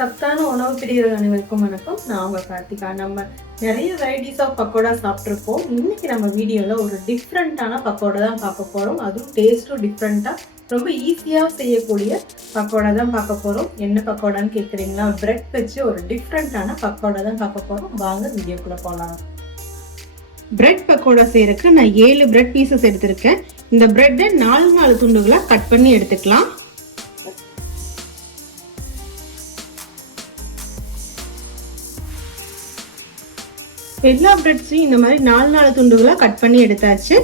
சத்தான உணவு பிரியர்கள் அனைவருக்கும் வணக்கம். நான் உங்க கார்த்திகா. நம்ம நிறைய வெரைட்டிஸ் ஆஃப் பக்கோடா சாப்பிட்ருப்போம். இன்னைக்கு நம்ம வீடியோவில் ஒரு டிஃப்ரெண்ட்டான பக்கோடா தான் பார்க்க போகிறோம். அதுவும் டேஸ்ட்டும் டிஃப்ரெண்ட்டாக ரொம்ப ஈஸியாக செய்யக்கூடிய பக்கோடா தான் பார்க்க போகிறோம். என்ன பக்கோடான்னு கேட்குறீங்களா? பிரெட் வச்சு ஒரு டிஃப்ரெண்ட்டான பக்கோடா தான் பார்க்க போகிறோம். வாங்க வீடியோக்குள்ளே போகலாம். பிரெட் பக்கோடா செய்யறதுக்கு நான் 7 பிரெட் பீசஸ் எடுத்திருக்கேன். இந்த பிரெட்டை 4 துண்டுகளாக கட் பண்ணி எடுத்துக்கலாம். எல்லா பிரெட்ஸையும் இந்த மாதிரி 4 துண்டுகளாக கட் பண்ணி எடுத்தாச்சு.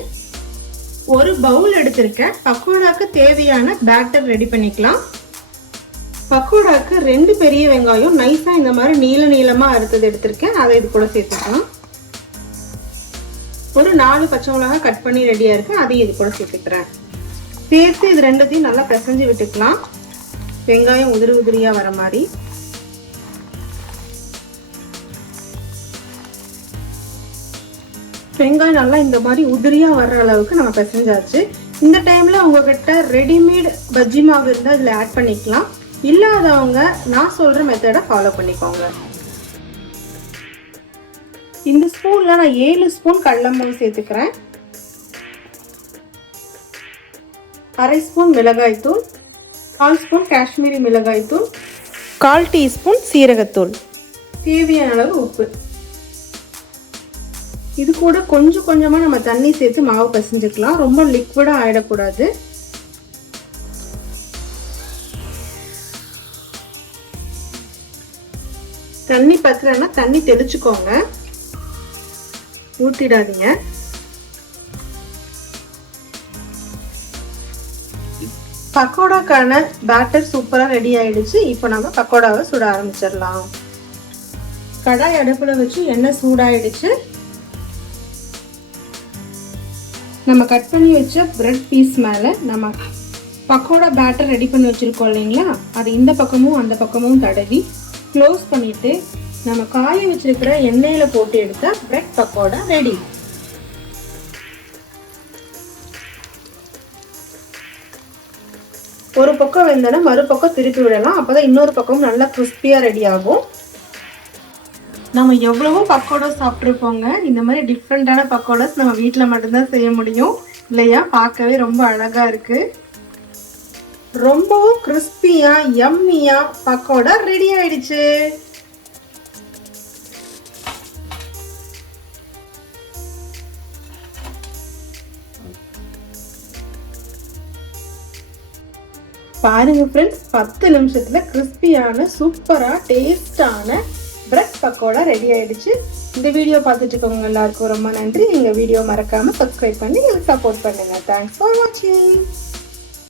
ஒரு பவுல் எடுத்திருக்கேன். பக்கோடாக்கு தேவையான பேட்டர் ரெடி பண்ணிக்கலாம். பக்கோடாக்கு 2 பெரிய வெங்காயம் நைஸாக இந்த மாதிரி நீளமாக அறுத்தது எடுத்திருக்கேன். அதை இது கூட சேர்த்துக்கலாம். ஒரு 4 பச்சை மிளகாய் கட் பண்ணி ரெடியாக இருக்கு. அதையும் இது கூட சேர்த்துக்கிறேன். சேர்த்து இது ரெண்டுத்தையும் நல்லா பிசைஞ்சு விட்டுக்கலாம். வெங்காயம் உதிரியாக வர மாதிரி. வெங்காயம் நல்லா இந்த மாதிரி உதிரியா வர்ற அளவுக்கு நம்ம பிசைஞ்சாச்சு. இந்த டைம்ல உங்ககிட்ட ரெடிமேட் பஜ்ஜி மாவு இருந்தால் இதில் ஆட் பண்ணிக்கலாம். இல்லாதவங்க நான் சொல்ற மெத்தடை ஃபாலோ பண்ணிக்கோங்க. இந்த ஸ்பூன்ல நான் 7 ஸ்பூன் கடலை மாவு சேர்த்துக்கிறேன். 1/2 ஸ்பூன் மிளகாய் தூள், 1/4 ஸ்பூன் காஷ்மீரி மிளகாய் தூள், 1/4 டீஸ்பூன் சீரகத்தூள், தேவையான அளவு உப்பு. இது கூட கொஞ்சமா நம்ம தண்ணி சேர்த்து மாவு பிசைஞ்சுக்கலாம். ரொம்ப லிக்விடா ஆயிடக்கூடாது. தண்ணி பத்தலன்னா தண்ணி தெளிச்சுக்கோங்க, ஊத்திடாதீங்க. பக்கோடாக்கான பேட்டர் சூப்பரா ரெடி ஆயிடுச்சு. இப்போ நம்ம பக்கோடாவை சுட ஆரம்பிச்சிடலாம். கடாய் அடுப்புல வச்சு எண்ணெய் சூடாயிடுச்சு. நம்ம கட் பண்ணி வச்ச பிரெட் பீஸ் மேலே நம்ம பக்கோடா பேட்டர் ரெடி பண்ணி வச்சுருக்கோம் இல்லைங்களா, அது இந்த பக்கமும் அந்த பக்கமும் தடவி க்ளோஸ் பண்ணிவிட்டு நம்ம காய வச்சிருக்கிற எண்ணெயில் போட்டு எடுத்தா பிரெட் பக்கோடா ரெடி. ஒரு பக்கம் வெந்தோன்னா மறுபக்கம் திருப்பி விடலாம். அப்போ தான் இன்னொரு பக்கமும் நல்லா கிறிஸ்பியாக ரெடி ஆகும். நம்ம எவ்வளவோ பக்கோடா சாப்பிட்ருப்போங்க. இந்த மாதிரி டிஃப்ரெண்ட்டான பக்கோடாஸ் நம்ம வீட்டில் மட்டும்தான் செய்ய முடியும் இல்லையா? பார்க்கவே ரொம்ப அழகாக இருக்கு. ரொம்பவும் கிறிஸ்பியா யம்மியா பக்கோடா ரெடி ஆயிடுச்சு. பாருங்க ஃப்ரெண்ட்ஸ், 10 நிமிஷத்துல கிறிஸ்பியான சூப்பரா டேஸ்டான பிரெட் பக்கோடா ரெடி ஆயிடுச்சு. இந்த வீடியோ பார்த்துட்டு இருக்கவங்க எல்லாருக்கும் ரொம்ப நன்றி. எங்க வீடியோ மறக்காம சப்ஸ்கிரைப் பண்ணி எனக்கு சப்போர்ட் பண்ணுங்க. தேங்க்ஸ் ஃபார் வாட்சிங்.